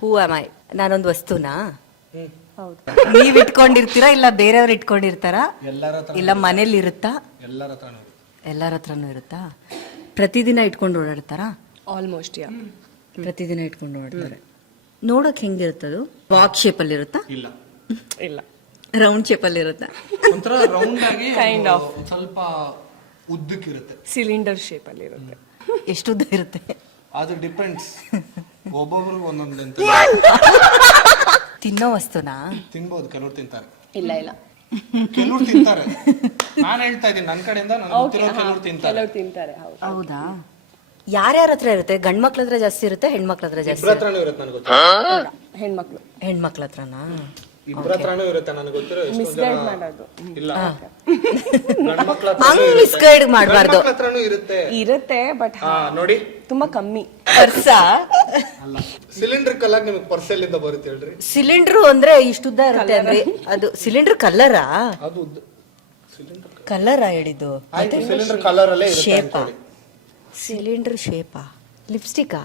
Who am I? ನಾನೊಂದು ವಸ್ತುನಾ? ಹೌದು. ನೀವ್ ಇಟ್ಕೊಂಡಿರ್ತೀರಾ ಇಲ್ಲ ಬೇರೆಯವ್ರು ಇಟ್ಕೊಂಡಿರ್ತಾರಾ? ಇಲ್ಲ ಮನೇಲಿ ಇರುತ್ತಾ? ಎಲ್ಲರ ಹತ್ರನೂ ಇರುತ್ತಾ? ಪ್ರತಿದಿನ ಇಟ್ಕೊಂಡು ಓಡಾಡ್ತಾರಾ? ಆಲ್ಮೋಸ್ಟ್ ಯಾ. ಪ್ರತಿದಿನ ಇಟ್ಕೊಂಡು ಓಡಾಡ್ತಾರೆ. ನೋಡಕ್ ಹೆಂಗಿರುತ್ತದು? ಬಾಕ್ಸ್ ಶೇಪ್ ಅಲ್ಲಿ ಇರುತ್ತಾ? ಇಲ್ಲ. ರೌಂಡ್ ಶೇಪ್ ಅಲ್ಲಿ ಇರುತ್ತಾ? ಒಂಥರ ರೌಂಡ್ ಆಗಿ Kind of. ಸ್ವಲ್ಪ ಉದ್ದಕ್ಕಿರುತ್ತೆ. ಸಿಲಿಂಡರ್ ಶೇಪ್ ಅಲ್ಲಿ ಇರುತ್ತೆ. ಎಷ್ಟು ಉದ್ದ ಇರುತ್ತೆ? ಅದು ಡಿಪೆಂಡ್ಸ್, ಒಬ್ಬೊಬ್ರಿಗೆ ಒಂದೊಂದು ಅಂತ. ತಿನ್ನೋ ವಸ್ತುನಾ? ತಿನ್ಬೋದು, ಕೆಲವ್ರು ತಿಂತಾರೆ. ಇಲ್ಲ. ಕೆಲವ್ರು ತಿಂತಾರೆ. ನಾನು ಹೇಳ್ತಾ ಇದ್ದೀನಿ ನನ್ನ ಕಡೆಯಿಂದ, ನನಗೆ ಗೊತ್ತಿರೋ ಕೆಲವ್ರು ತಿಂತಾರೆ. ಕೆಲವ್ರು ತಿಂತಾರೆ. ಹೌದು. ಹೌದಾ? ಯಾರ್ಯಾರ ಹತ್ರ ಇರುತ್ತೆ? ಗಂಡ್ ಮಕ್ಳ ಹತ್ರ ಜಾಸ್ತಿ ಇರುತ್ತೆ, ಹೆಣ್ಮಕ್ಳ ಹತ್ರ ಜಾಸ್ತಿ ಇಬ್ಬರ ಹತ್ರನೂ ಇರುತ್ತೆ ನನಗೆ ಗೊತ್ತಿರೋ. ಹೆಣ್ಮಕ್ಳು ಹೆಣ್ಮಕ್ಳ ಹತ್ರನಾ? ಇಬ್ಬರ ಹತ್ರನೂ ಇರುತ್ತೆ ನನಗೆ ಗೊತ್ತಿರೋ. ಎಷ್ಟೋ ಜನ ಮಿಸ್ಗೈಡ್ ಮಾಡೋದು ಇಲ್ಲ, ಗಂಡ್ಮಕ್ಳ ಹಂಗ್ ಮಿಸ್ಗೈಡ್ ಮಾಡ್ಬಾರ್ದು. ಹತ್ರನೂ ಇರುತ್ತೆ ಬಟ್ ನೋಡಿ ತುಂಬಾ ಕಮ್ಮಿ. ಪರ್ಸಾ? ಅಲ್ಲ, ಸಿಲಿಂಡ್ರಿಕಲ್ ಆಗಿ ನಿಮಗೆ ಪರ್ಸೆಲ್ ಇಂದ ಬರುತ್ತೆ ಹೇಳ್ರಿ. ಸಿಲಿಂಡ್ರು ಅಂದ್ರೆ ಇಷ್ಟುದ್ದ ಇರುತ್ತೆ ಅಂದ್ರೆ ಅದು ಸಿಲಿಂಡರ್ ಕಲ್ಲರಾ? ಅದು ಸಿಲಿಂಡರ್ ಕಲರಾ ಹೇಳಿದ್ದು? ಆಯ್ತು, ಸಿಲಿಂಡರ್ ಕಲರ್ ಅಲ್ಲೇ ಇರುತ್ತೆ ಶೇಪಾ? ಅನ್ಕೊಳ್ಳಿ. ಸಿಲಿಂಡರ್ ಶೇಪಾ? ಲಿಪ್ಸ್ಟಿಕಾ?